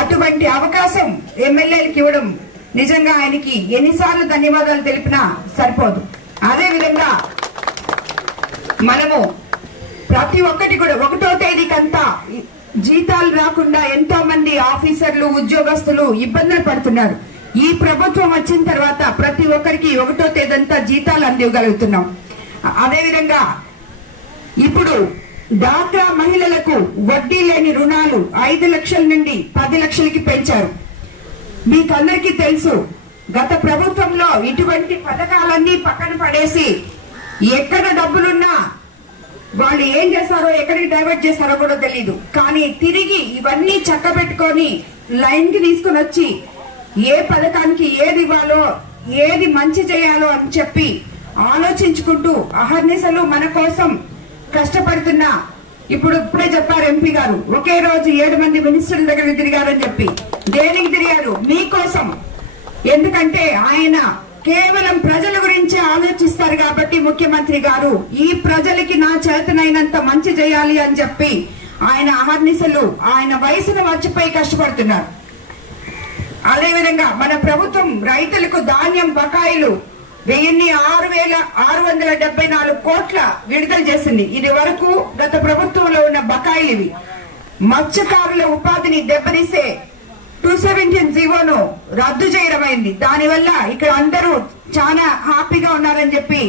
అటువంటి అవకాశం ఎమ్మెల్యేలకు ఇవ్వడం నిజంగా ఆయనకి ఎన్నిసార్లు ధన్యవాదాలు తెలిపినా సరిపోదు. అదే విధంగా మనము ప్రతి ఒక్కటి కూడా 1వ తేదీకంతా జీతాలు రాకుండా ఎంతో మంది ఆఫీసర్లు ఉద్యోగస్తులు ఇబ్బందులు పడుతున్నారు. ఈ ప్రభుత్వం వచ్చిన తర్వాత ప్రతి ఒక్కరికి 1వ తేదీ అంతా జీతాలు అందివ్వగలుగుతున్నాం. అదేవిధంగా ఇప్పుడు డాక్రా మహిళలకు వడ్డీ లేని రుణాలు 5 లక్షల నుండి 10 లక్షలకి పెంచారు. మీకందరికీ తెలుసు, గత ప్రభుత్వంలో ఇటువంటి పథకాలన్నీ పక్కన పడేసి ఎక్కడ డబ్బులున్నా వాళ్ళు ఏం చేస్తారో ఎక్కడికి డైవర్ట్ చేస్తారో కూడా తెలియదు. కానీ తిరిగి ఇవన్నీ చక్కబెట్టుకొని లైన్ కి తీసుకుని వచ్చి ఏ పథకానికి ఏది ఇవ్వాలో ఏది మంచి చేయాలో అని చెప్పి ఆలోచించుకుంటూ అహర్నిశలు మన కోసం కష్టపడుతున్నా. ఇప్పుడే చెప్పారు ఎంపీ గారు, ఒకే రోజు 7 మంది మినిస్టర్ల దగ్గర తిరిగారని చెప్పి. దేనికి తిరిగారు? మీకోసం. ఎందుకంటే ఆయన కేవలం ప్రజల గురించి ఆలోచిస్తారు కాబట్టి ముఖ్యమంత్రి గారు ఈ ప్రజలకి నా చేతనైనంత మంచి చేయాలి అని చెప్పి ఆయన అహర్నిశలు ఆయన వయసును మర్చిపోయి కష్టపడుతున్నారు. అదేవిధంగా మన ప్రభుత్వం రైతులకు ధాన్యం బకాయిలు 1674 కోట్ల విడుదల చేసింది. ఇది వరకు గత ప్రభుత్వంలో ఉన్న బకాయిలు ఇవి. మత్స్యకారుల ఉపాధిని దెబ్బతీసే 217 జీవోను రద్దు చేయడమైంది. దానివల్ల ఇక్కడ అందరూ చాలా హ్యాపీగా ఉన్నారని చెప్పి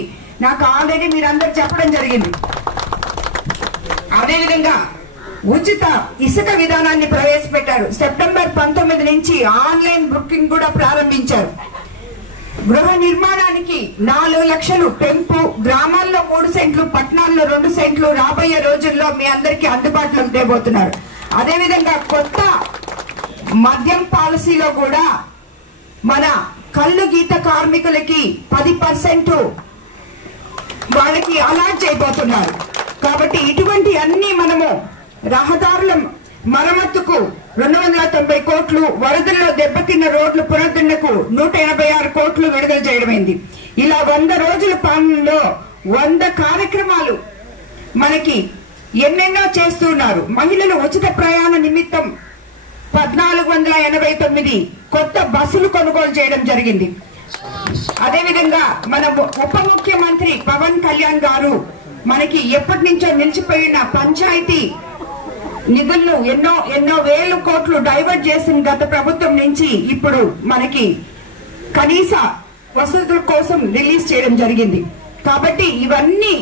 నాకు ఆల్రెడీ మీరందరూ చెప్పడం జరిగింది. అదేవిధంగా ఉచిత ఇసుక విధానాన్ని ప్రవేశపెట్టారు. సెప్టెంబర్ 19 నుంచి ఆన్లైన్ బుకింగ్ కూడా ప్రారంభించారు. గృహ నిర్మాణానికి 4 లక్షలు పెంపు, గ్రామాల్లో 3 సెంట్లు, పట్టణాల్లో 2 సెంట్లు రాబోయే రోజుల్లో మీ అందరికీ అందుబాటులోకి తేబోతున్నారు. అదేవిధంగా కొత్త మద్యం పాలసీలో కూడా మన కళ్ళు గీత కార్మికులకి 10% వాళ్ళకి అలాట్ చేయబోతున్నారు. కాబట్టి ఇటువంటి అన్ని మనము రహదారుల మరమ్మతుకు 290 కోట్లు, వరదల్లో దెబ్బతిన్న రోడ్ల పునరుద్ధరణకు 186 కోట్లు విడుదల చేయడమైంది. ఇలా 100 రోజుల పాలనలో 100 కార్యక్రమాలు మనకి ఎన్నెన్నో చేస్తున్నారు. మహిళలు ఉచిత ప్రయాణ నిమిత్తం 1489 కొత్త బస్సులు కొనుగోలు చేయడం జరిగింది. అదేవిధంగా మన ఉప ముఖ్యమంత్రి పవన్ కళ్యాణ్ గారు మనకి ఎప్పటి నుంచో నిలిచిపోయిన పంచాయతీ నిధులను ఎన్నో వేల కోట్లు డైవర్ట్ చేసిన గత ప్రభుత్వం నుంచి ఇప్పుడు మనకి కనీస వసతుల కోసం రిలీజ్ చేయడం జరిగింది. కాబట్టి ఇవన్నీ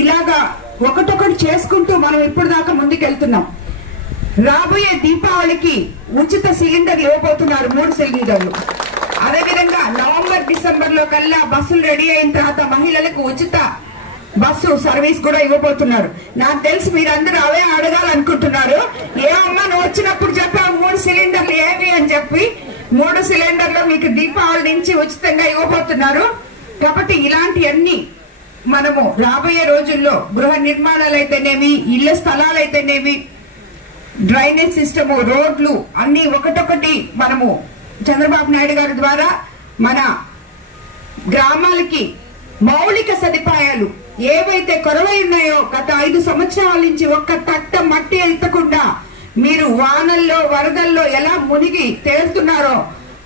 ఇలాగా ఒకటొకటి చేసుకుంటూ మనం ఇప్పుడు దాకా ముందుకెళ్తున్నాం. రాబోయే దీపావళికి ఉచిత సిలిండర్లు ఇవ్వబోతున్నారు, 3 సిలిండర్లు. అదేవిధంగా నవంబర్ డిసెంబర్ లో కల్లా బస్సులు రెడీ అయిన తర్వాత మహిళలకు ఉచిత బస్సు సర్వీస్ కూడా ఇవ్వబోతున్నారు. నాకు తెలిసి మీరందరూ అవే అడగాలనుకుంటున్నారు. ఏమమ్మా నువ్వు వచ్చినప్పుడు చెప్పావు 3 సిలిండర్లు ఏవి అని చెప్పి. 3 సిలిండర్లు మీకు దీపావళి నుంచి ఉచితంగా ఇవ్వబోతున్నారు. కాబట్టి ఇలాంటివన్నీ మనము రాబోయే రోజుల్లో గృహ నిర్మాణాలు అయితేనేమి, ఇళ్ల స్థలాలు అయితేనేమి, డ్రైనేజ్ సిస్టమ్, రోడ్లు అన్ని ఒకటొకటి మనము చంద్రబాబు నాయుడు గారి ద్వారా మన గ్రామాలకి మౌలిక సదుపాయాలు ఏవైతే కొరవై ఉన్నాయో గత 5 సంవత్సరాల నుంచి ఒక్క తట్ట మట్టి ఎత్తకుండా మీరు వానల్లో వరదల్లో ఎలా మునిగి తేలుతున్నారో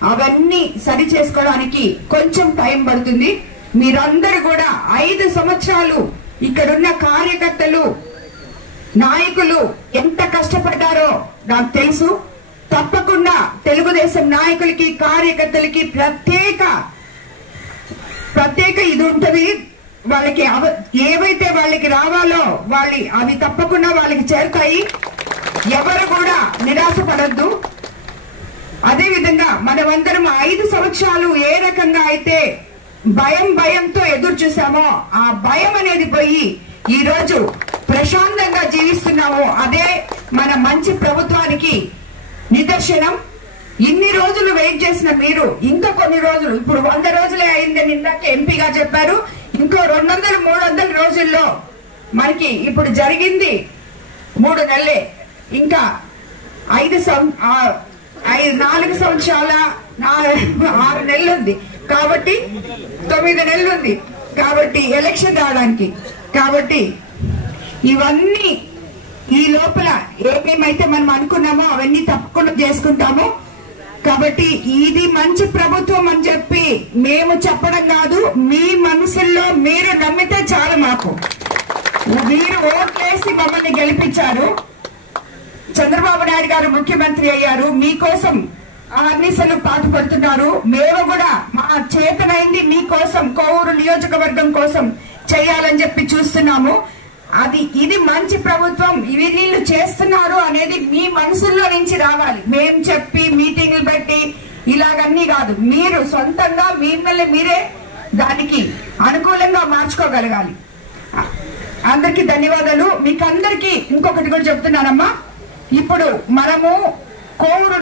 అవన్నీ సరి చేసుకోవడానికి కొంచెం టైం పడుతుంది. మీరందరూ కూడా 5 సంవత్సరాలు ఇక్కడున్న కార్యకర్తలు, నాయకులు ఎంత కష్టపడ్డారో నాకు తెలుసు. తప్పకుండా తెలుగుదేశం నాయకులకి, కార్యకర్తలకి ప్రత్యేక ఇది ఉంటది. వాళ్ళకి ఏవైతే వాళ్ళకి రావాలో అవి తప్పకుండా వాళ్ళకి చేరుతాయి. ఎవరు కూడా నిరాశ పడద్దు. అదే విధంగా మనమందరం 5 సంవత్సరాలు ఏ రకంగా అయితే భయంతో ఎదురు చూసామో ఆ భయం అనేది పోయి ఈ రోజు ప్రశాంతంగా జీవిస్తున్నామో అదే మన మంచి ప్రభుత్వానికి నిదర్శనం. ఇన్ని రోజులు వెయిట్ చేసిన మీరు ఇంకా కొన్ని రోజులు, ఇప్పుడు 100 రోజులే అయిందని ఇందాక ఎంపీగా చెప్పారు. ఇంకో 200-300 రోజుల్లో మనకి ఇప్పుడు జరిగింది 3 నెలలే. ఇంకా 4 సంవత్సరాల 6 నెలలు ఉంది కాబట్టి 9 నెలలు ఉంది కాబట్టి ఎలక్షన్ రావడానికి. కాబట్టి ఇవన్నీ ఈ లోపల ఏమేమైతే మనం అనుకున్నామో అవన్నీ తప్పకుండా చేసుకుంటాము. కాబట్టి ఇది మంచి ప్రభుత్వం అని చెప్పి మేము చెప్పడం కాదు, మీ మనసుల్లో మీరు నమ్మితే చాలు. మాకు మీరు ఓట్లేసి మమ్మల్ని గెలిపించారు, చంద్రబాబు నాయుడు గారు ముఖ్యమంత్రి అయ్యారు, మీకోసం అన్నిసలు పాటుపడుతున్నారు. మేము కూడా మా చేతనైంది మీకోసం, కోవూరు నియోజకవర్గం కోసం చేయాలని చెప్పి చూస్తున్నాము. ఇది మంచి ప్రభుత్వం, ఇవి వీళ్ళు చేస్తున్నారు అనేది మీ మనసుల్లో నుంచి రావాలి. మేం చెప్పి మీటింగ్లు పెట్టి ఇలాగన్నీ కాదు, మీరు సొంతంగా మిమ్మల్ని మీరే దానికి అనుకూలంగా మార్చుకోగలగాలి. అందరికీ ధన్యవాదాలు. మీకు అందరికీ ఇంకొకటి కూడా చెప్తున్నానమ్మా, ఇప్పుడు మనము కోవూరు